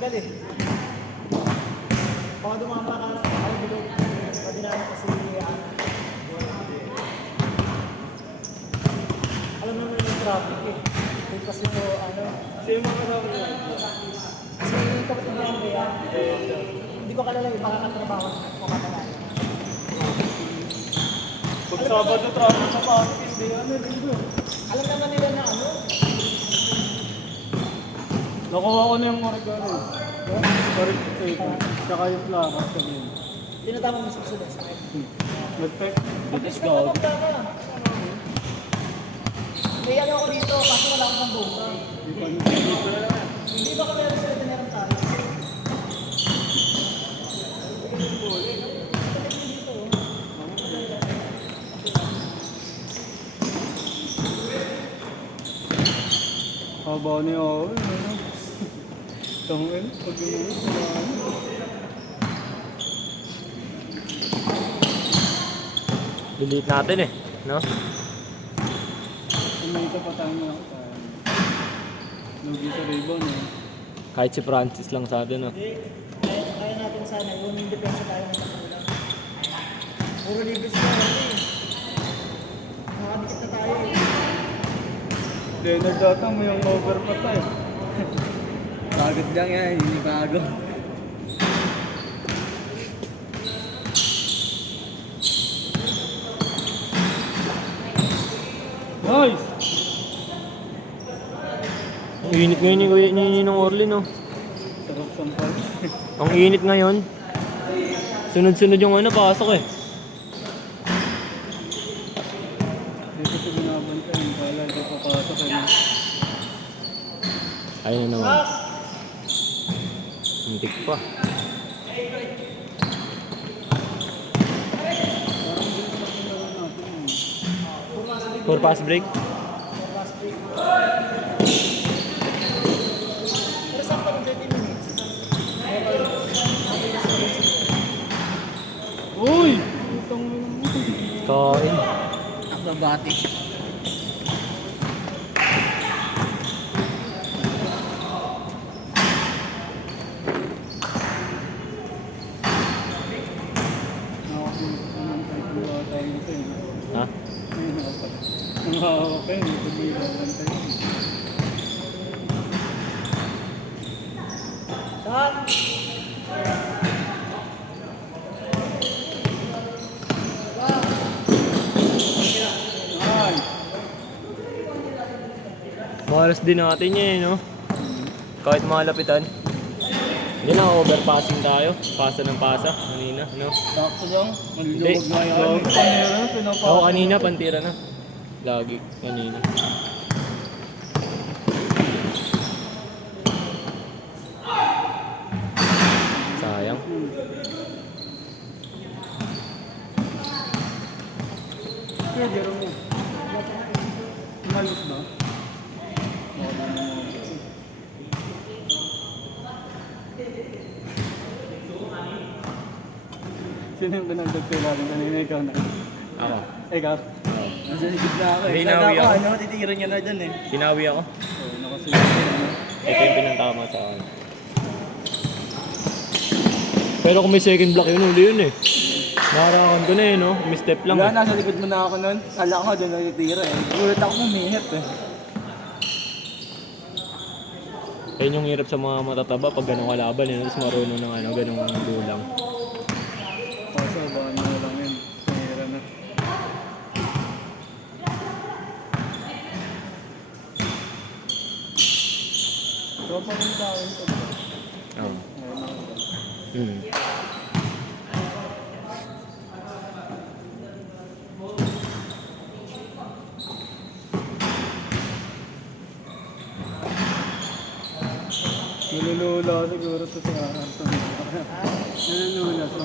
tagal eh. Baka dumama ka na, ako bilog. Pwede namin kasi, alam naman yung traffic eh. Hindi kasi mo, Sino yung mga kasama niya? kasi yung kapatid ni Andrea, hindi ko kalala yung makakatrabaho mo katanay. Pag Sabado traffic sa Pasig, hindi linggo. Alam naman nila na Nakuha ko na yung oregano. Oregano. Tsaka yung plaka. tinatama mo sa susunod sa akin. Nag-pek. Let's go. May ano ako dito, kaso wala akong pambuka. Hindi ba kami alas na meron tayo? Haba niya ako. Tangin. Pag inuwi. Delete natin eh, no? May ito pa tayo na. Lugi sa ribbon eh. Kahit si Francis lang sa atin, no? Hindi. Kaya natin sana yung depensa tayo ng magulang. Puro libis na eh. Nakadikit na tayo eh. Leonard data mo yung over pa tayo. Pagod lang yan, hindi bago. Nice! Ang init ngayon yung Orly, no? Sarap sampal. Ang init ngayon. Sunod-sunod yung pasok eh. Dito sa binabantay. Kala ito papasok eh. Ayun na naman. Hintik pa. For pass break. Last week. Pero sakto ng 20 minutes. Uy! Itong... Kain. Acrobatic. Ha? Ang hawak kayo, hindi ko binabantay. Saan? Ay! Malas din natin yan eh, no? Kahit malapitan. Hindi na, overpassing tayo. Pasa ng pasa. Kanina, no? Sakto lang. Hindi. Malulubog na yan. Lagi pa meron, pinapasok. Ako kanina, pantira na. Lagi, kanina. Sayang. Pwede rin mo. Umalis ba? Sino yung pinagdag sa ilalim kanina? Ikaw na. Ako. Ikaw? Nasa likod na ako eh. Hindi, Sana nawi ako, ako. titira niya na dyan eh. Sinawi ako. Oo, nakasunod ka na. Ito yung pinantama sa akin. Pero kung may second block yun, huli yun eh. Nakarakan ko na eh, no? May step lang Wala, eh. nasa likod mo na ako nun. Kala ko doon nagtitira eh. Ulit ako minute eh. Ayun yung hirap sa mga matataba pag ganun kalaban eh. Tapos marunong ng ganung dulang. Kaso, baka na lang yun. Mahira na. Tropa rin tao ito. Oo. Ayun ako ba? Hmm. Nalulula siguro ito sa Anthony. Nalulula sa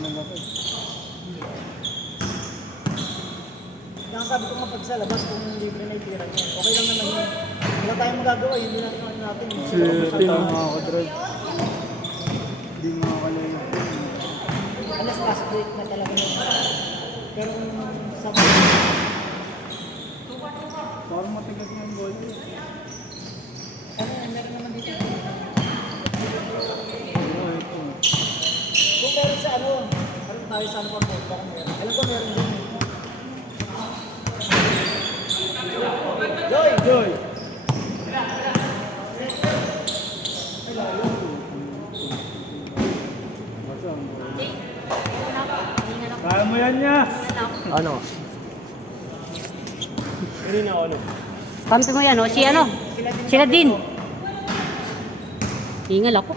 malaki. Kaya sabi ko nga pag sa labas kung libre na itira niya. Okay lang naman yun. Wala tayong magagawa, hindi natin ano natin. Si makakadrive. Hindi makakalayo. Alas last break na talaga yun. Pero kung sa Parang matigas yung goal. ano, meron naman dito. tayo sa ano pa po, baka meron. Alam ko meron din. Joy! Joy! Kaya mo yan niya. Ano? Kanina ako ano? Kampi mo yan, o. Si ano? Sila din. Hingal ako.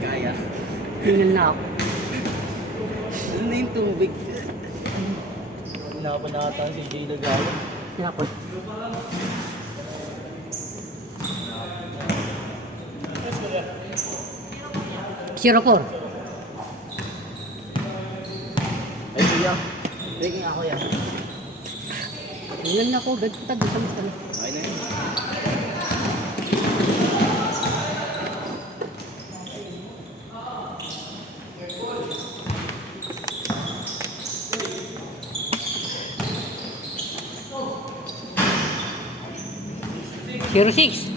Kaya. Hingal na ako. Ano na yung tubig? Napanatan si Jay Lagalo. Hinapon. Zero four. Ay, kuya. Breaking ako yan. Hingal na ako. Bed punta doon sa mas kami. Ay na yun. Zero six.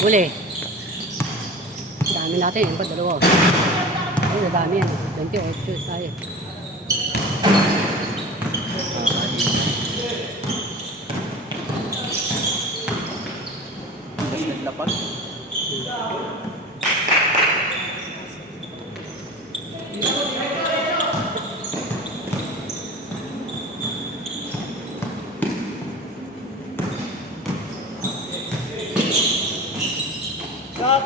Uli. Dami natin. Yan pa, dalawa. Ay, dami yan. 28 tayo. Tapos naglapat. Shot!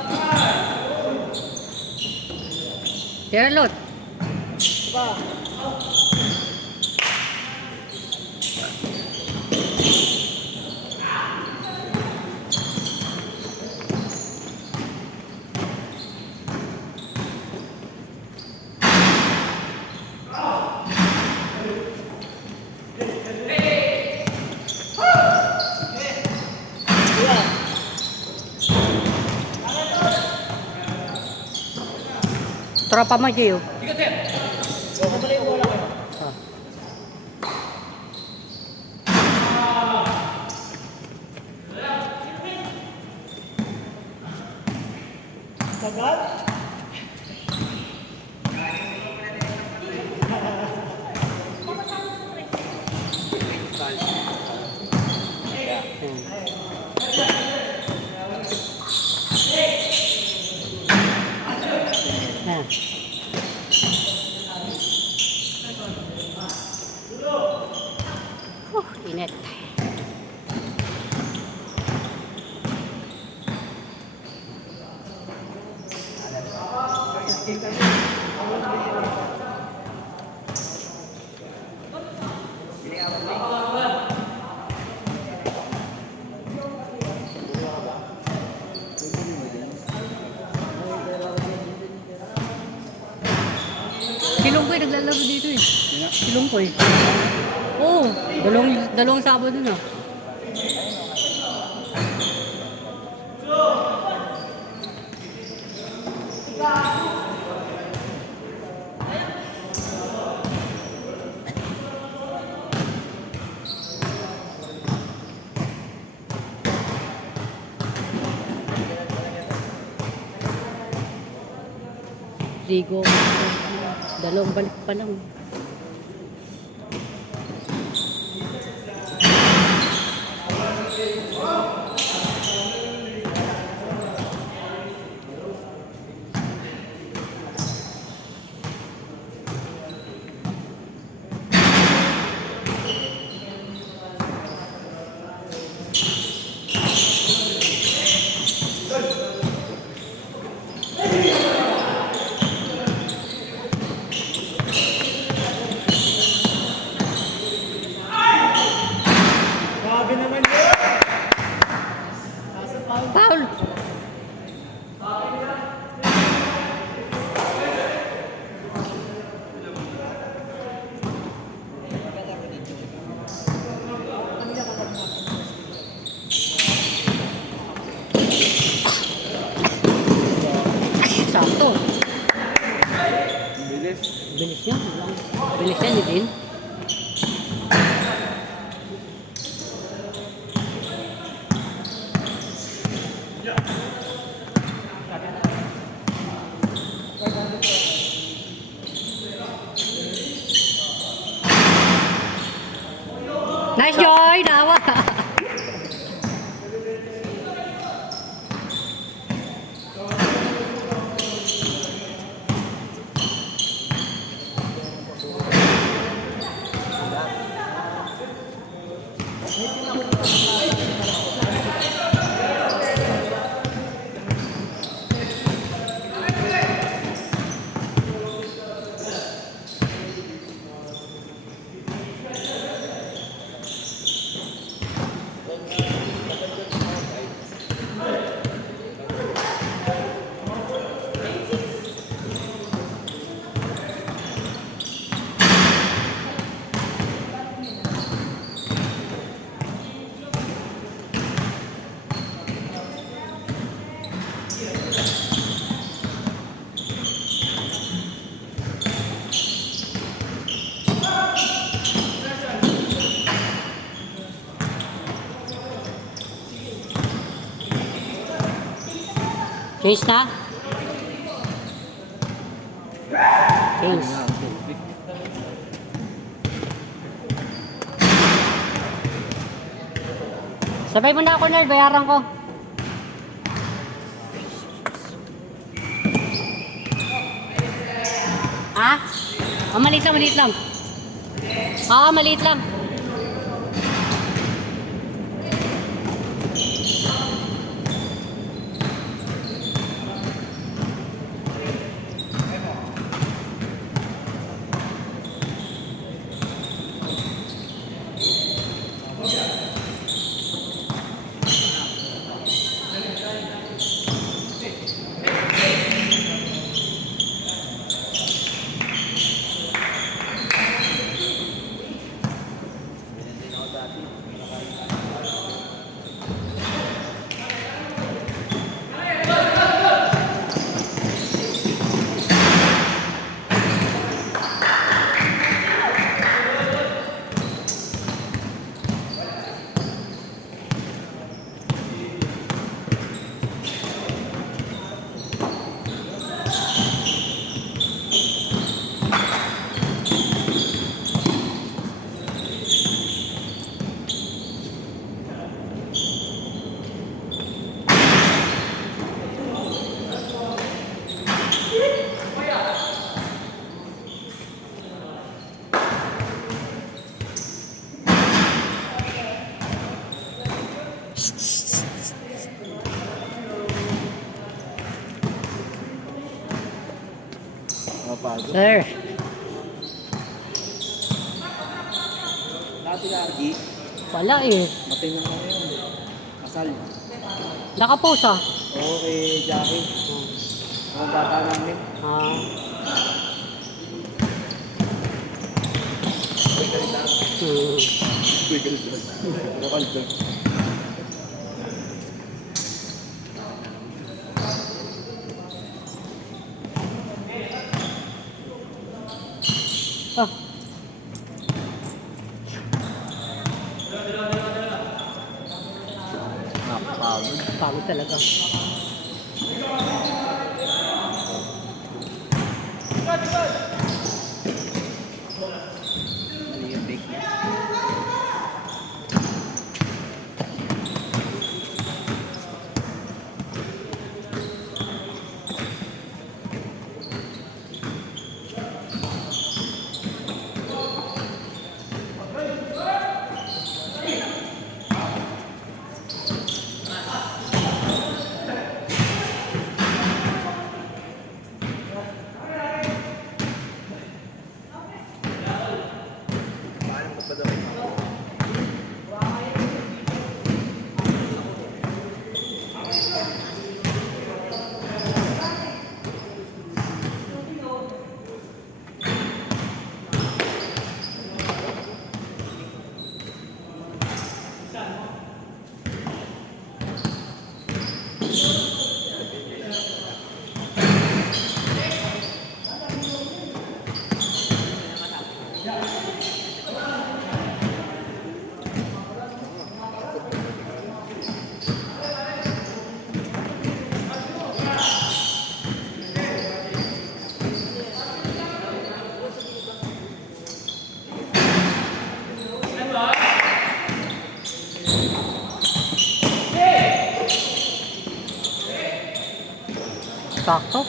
Tira lot. Pa! Tropa mo, Gio. Huwag ka pala yung bola ko. Ah. Tagal? Ayan. Init. Silong ko naglalaro dito eh. Silong ko eh. Oo, dalawang Sabado na. Ligo. Dalawang balik pa lang. Nice, Joy! Dawa! Chase na? Chase. Sabay mo na ako, Nerd. Bayaran ko. Ha? Ah, maliit lang, maliit lang. Oo, maliit lang. Mapagod. Sir. Dati lagi, Wala eh. matay na ako yun. Kasal. Nakapost ah. Oo, kay Jackie. Mga bata namin. Ah. Lokal doon. Ah. Napagod. Pagod talaga. Ano yung take niya? Sakto.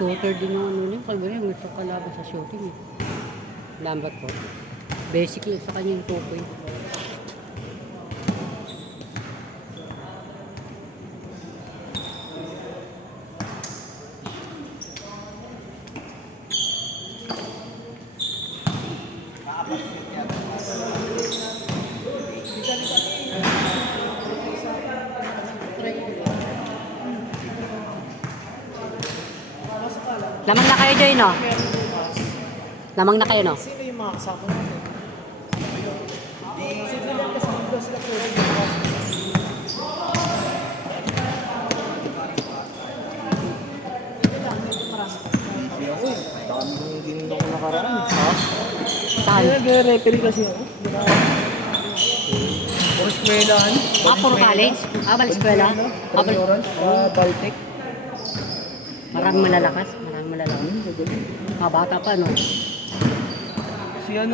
Shooter din yung ano niya. Kaya yung gusto kalaban sa shooting eh. Lambat po. Basically sa kanya yung 2 point. Lamang na kayo Joy, no? Lamang na kayo, no? Sino yung mga kasama natin? Sino lang kasama ko sila po? Dami din ako nakaraan. Saan? Nag-referee kasi ako. Puro eskwelahan. Puro college? Balik eskwela? Orange, Baltic. Maraming malalakas. Maraming malalakas. Mga bata pa, no? Si yung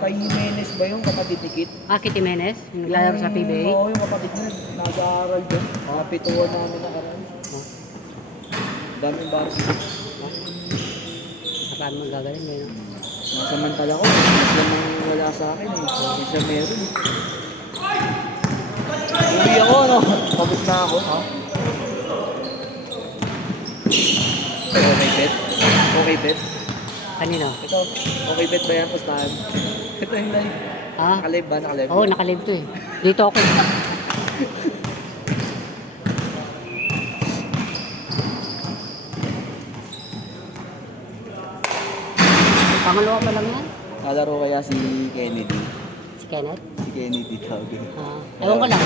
kay Jimenez ba yung kapatid ni Kit? Kitty Menes, yung naglalaro sa PBA. Oo, yung kapatid niya. Nag-aaral doon. Kapituan namin nakaraan. Daming bars. Saan mo gagaling, no? Nasamantala ko. Mas lamang wala sa akin eh. Isa meron eh. Uwi ako, no? Pabot na ako, ha? Okay, bet. Okay, bet. Kanino? Ito, okay, bet ba yan? Pustahan. Ito yung live. Nakalive ba? Nakalive? Oo, nakalive to eh. Dito ako. Pangalawa pa lang yan? Kalaro kaya si Kennedy. Si Kenneth? Si Kennedy tawag yun. Ewan ko lang.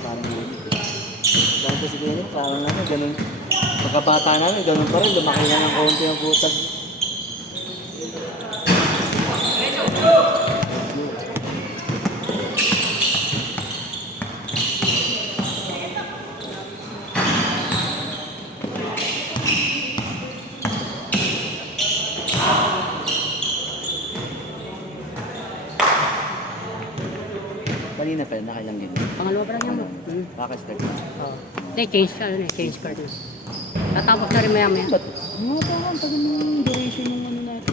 Parang yun. Dahil ko si Kennedy, parang ano, ganun. Pagkabata namin, ganun pa rin. Lumaki na ng konti ang putag. Kanina pa rin, nakailang din. Pangalawa pa lang yan mo. Bakit start? Oo. Hindi, change card na. Tatapos na rin maya-maya. Ba't? Mga parang tagal ng duration ng ano natin.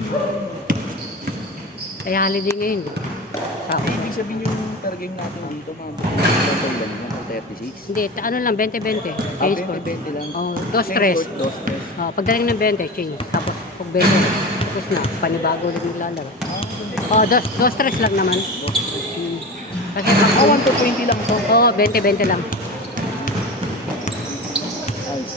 Kaya holiday ngayon. Sa Ibig sabihin yung per game natin dito, mga total lang, mga 36. Hindi, ano lang, 20-20. Change card. 20 lang. Oo, 2-3. Dos tres. Pagdating ng 20, change. Tapos, pag 20, tapos na, panibago ulit maglalaro. Oo, 2-3 lang naman. Kasi pag 1 to 20 lang ito. Oo, 20-20 lang. Nice.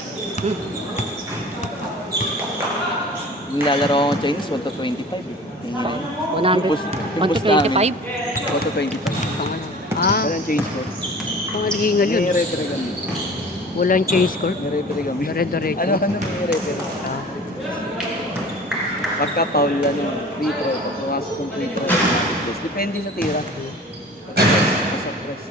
Nilalaro ako ng Chinese, 1 to 25. 100. 1 to 25? 1 to 25. Walang change ko. Pangalingal yun. May referee kami. Walang change score. May referee kami. Dire-diretso. Ano may referee? Pagka foul ano, free throw. Pagkakas kung free throw. Depende sa tira. Sa press.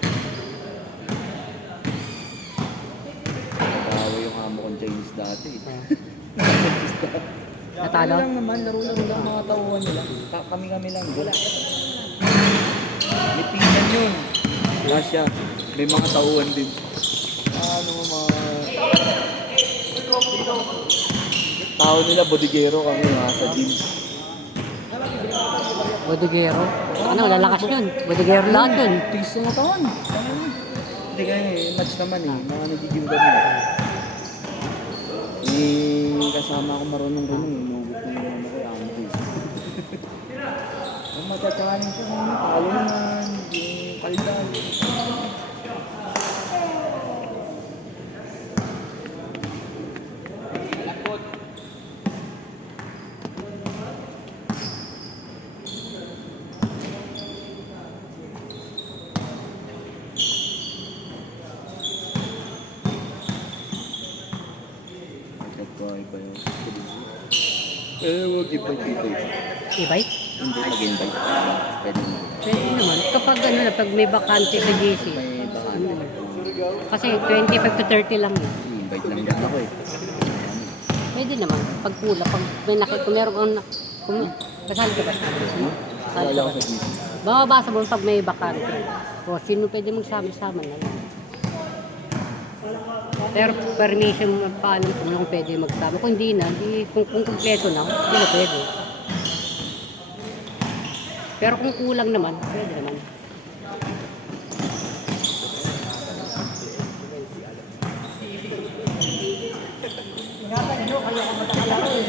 Natawa yung amo kong Chinese dati. Natalo? Ano lang naman, laro-laro lang mga tauhan nila. Kami lang. Wala. May tingnan yun. Wala siya. May mga tauhan din. Ano mga... Tao nila, bodigero kami sa gym. Bodigero. Ano, lalakas yun. Bodigero lahat yun. Tis na taon. Hindi kaya match naman eh. Mga nagiging kami. Kasama ako marunong rin eh. Inugot ko yung ano ko yung amo ko eh. Ang matatawanin siya kung talo naman. Yung kalidad. Iba yun. Huwag i-bite. I-bike? Hindi, mag-invite. Pwede mo. Pwede naman. Kapag ano na, pag may bakante sa GC. May bakan. Kasi 25 to 30 lang eh. I-invite lang din ako eh. Pwede naman. Pag pula, pag may kung meron kang kasali ka ba? Kasali Wala ka ako ba? sa GC. Babasa mo pag may bakante. O, sino pwede magsama-sama na lang. Pero permission mo paalam kung pwede magsama. Kung hindi na, kung kumpleto na, hindi na pwede. Pero kung kulang naman, pwede naman. Ingatan nyo, kayo ako matakalaro eh.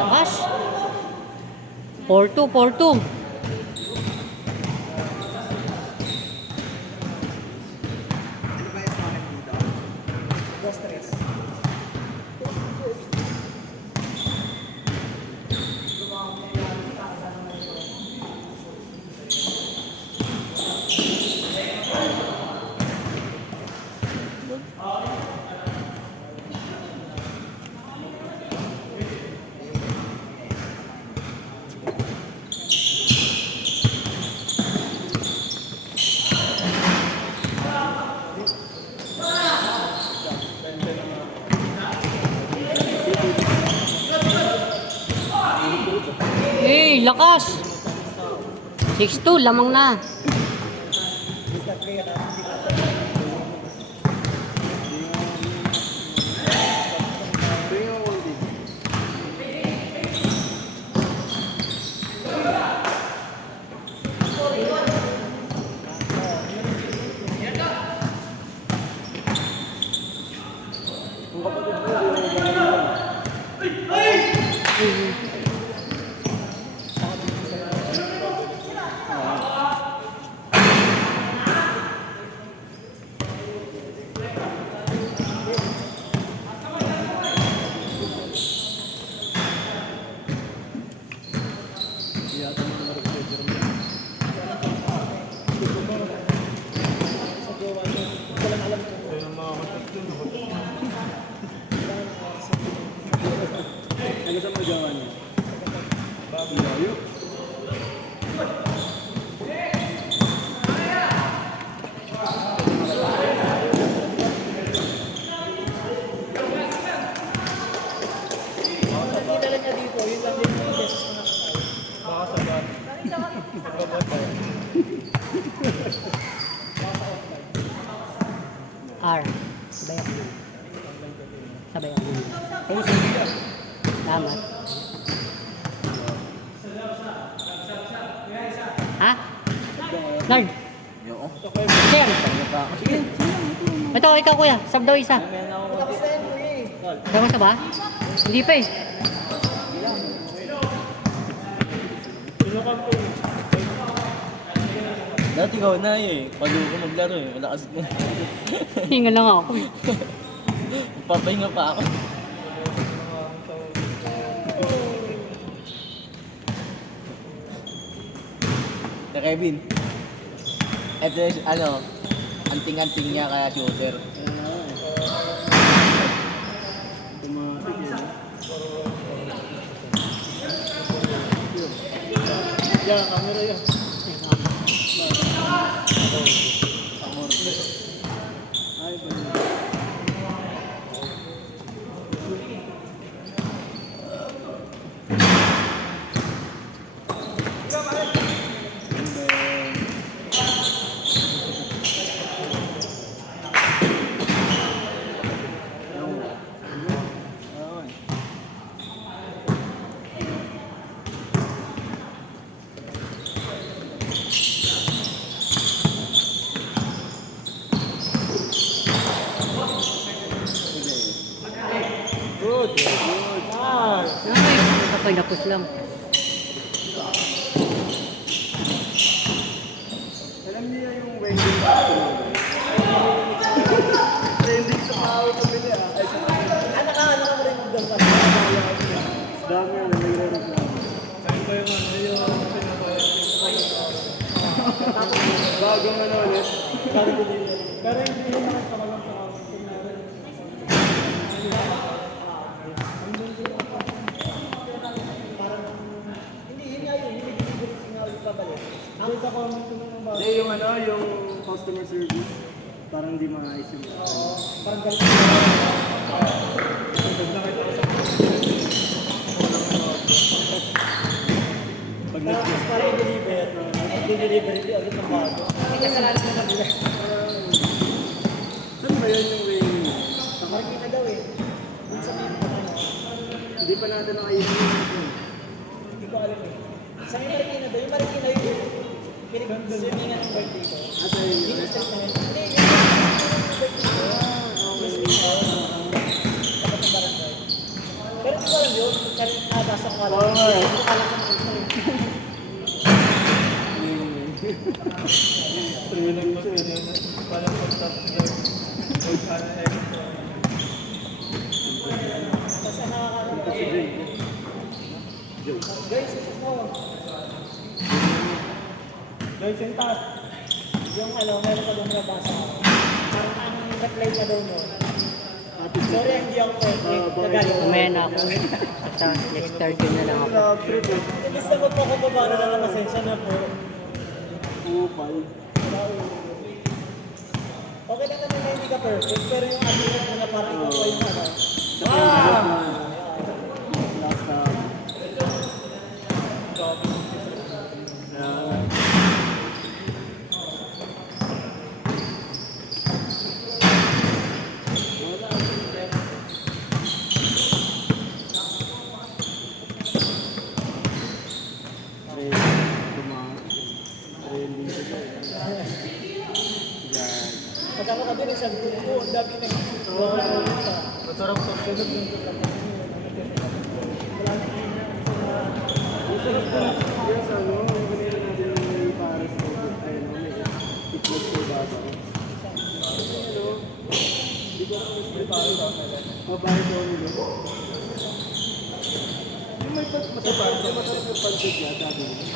Lakas! 4-2, 4-2. Hey, lakas! 6-2, lamang na. Ano sa magawa niya? Layo. Ang dala niya dito, yun lang din yung beses ko nakakain. Baka sabat. R. Sabay ako nun. Sabay ako nun. Tama. Ha? Lord. Sir. Ito, ikaw kuya. Sab daw isa. Tapos na yan, kuya eh. Tapos na ba? Hindi pa eh. Dati ikaw na eh. Pag ko maglaro eh. Malakas na. Hinga lang ako eh. Papahinga pa ako. Na Kevin. Ito yung ano, anting-anting niya kaya shooter. Automatic eh. Yan, camera yan. Ay, ba yun? napos lang. Alam niyo yung wedding trending sa tao pabili ah. Ay, Ano ka mo rin doon pa? dami yun, nagre-reklamo. Bagong ano ulit. Pero hindi yun nakapakalang sa akin. Hindi, yun nga yun. Hindi delivery nga ulit pabalik. Ang sa comment ko naman ba? Hindi, yung ano, yung customer service. Parang hindi maayos yung Parang galit. pag Tapos para i-deliver. I-deliver di agad ng bago. Hindi kasalanan mo kanila. Saan ba yun yung way? Sa Marikina daw eh. Dun sa may ano. Hindi pa natin nakayunin yun. Hindi ko alam eh. Sa may Marikina daw. Yung Marikina yun. Pinag-swimingan ng birthday ko. Asa yun Hindi yun? yung street na yun. Hindi, yung birthday ko. Yung street na yun. Dapat ng barangay. Pero hindi ko alam yun. Nabasa ko alam. Oo nga eh. Hindi ko alam kung ano yun. Terminal mo siya yun. Parang pag-top down. Kasi nakakaroon Kasi kasi. din. Guys, ito mo. Guys, yung taas. Yung ano, meron ka doon nabasa. Parang ang reply na daw mo. Sorry, hindi ako perfect. Nagalit ako. Umaya na ako. Basta next Thursday na lang ako. Wala, trip eh. Gusto mo po kung babano na lang pasensya na po. Upal. Okay lang naman na hindi ka perfect, pero yung attitude mo na parang ikaw pa yung ano. Last time. Pagkaka ka din, isang grupo, ang dami na Masarap to. Sunod yung masarap to. Yes, ano, yung kanina natin yung Paris ko. Ayun, may itlog sa bata. Ano? Hindi ko alam mas may Paris ako. Pabahay ko nilo. Yung may masarap yung pancit niya, sabi niya.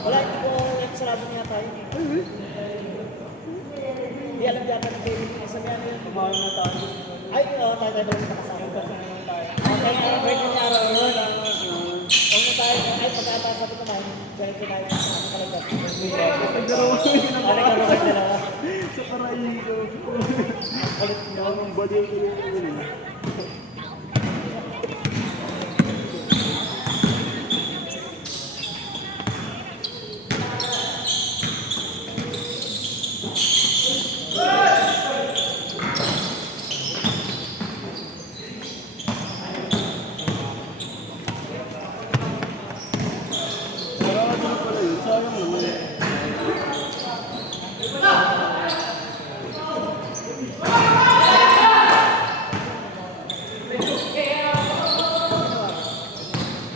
Wala, hindi ko sarado niya tayo. Hindi alam yata ng baby niya. Sabi ano yun? Kumain na tayo. Ay, oo, tayo ba yung nakasama ko? Okay, birthday niya araw yun. Huwag mo tayo, ay pagkatapos ko kumain, dahil kinain sa akin talaga. Naglaro ko yun ang Ano ka dalawa? sa paraíso. Alit nga, ang baliw ko yun. Nakakagano pala yun. Sayang naman.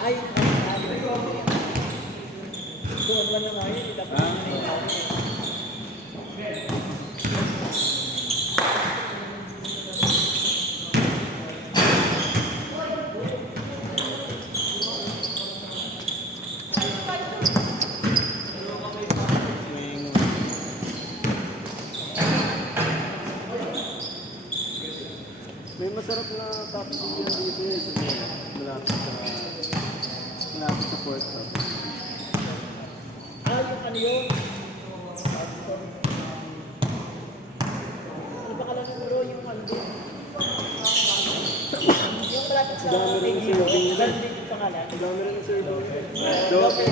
Ay, doon lang naman yun. Dapat May masarap na tapsiyan dito eh. Malapit sa Port Hub. yung ano yun? Ano ba kala ng bro? Yung ano din? Yung malapit sa Dami rin Tegiro. serving nila. Ganun din yung pangalan. Ang dami rin yung serving. Dope.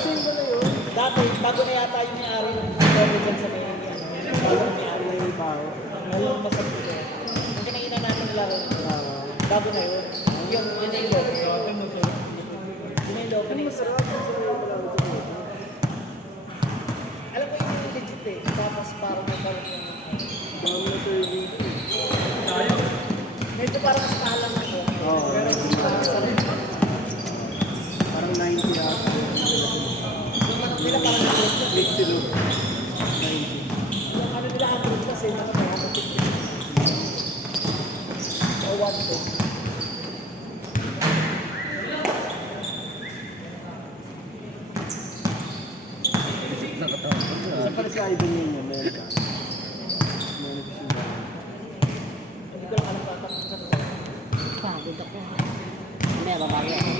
Same ba na yun? Dati, bago na yata yung may-ari ng dobe dyan sa may bago na may-ari. May tao. Ngayon, masarap ko. Ang kinainan natin laro, bago na yun. Yung yun na yung dobe. Yun na yung dobe. Masarap. Masarap yung malapit sa Port Hub. Alam ko yung legit eh. Tapos parang nagkaroon yung... Dami na serving. Medyo parang mas mahal lang ako. Oo. Pero mas mahal sa rin. 60 Lu. 90. Yung ano nila, Android kasi, nakapagod. O 110. Isa pala si Ivan yun niya, Amerika. Meron ko siya. Hindi ko lang alam pa tapos sa Pagod ako. Mamaya babawi ako.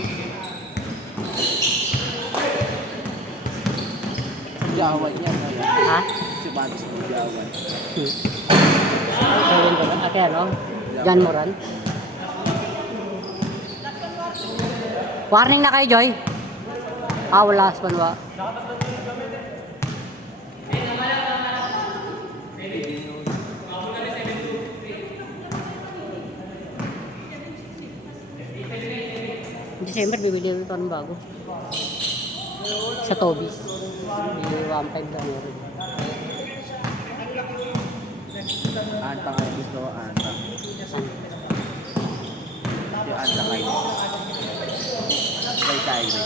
Jawan niya. Ha? Si Batis mo, Jawan. Kevin Moran. Ate ano? John Moran. Warning na kayo, Joy. Wala. Spanwa. December, bibili ulit ako ng bago. Sa Tobis. May 1.5 na meron. Anta kayo, gusto ko Anta. Saan? Yung Anta kayo. Kay Tyre.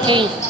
Change.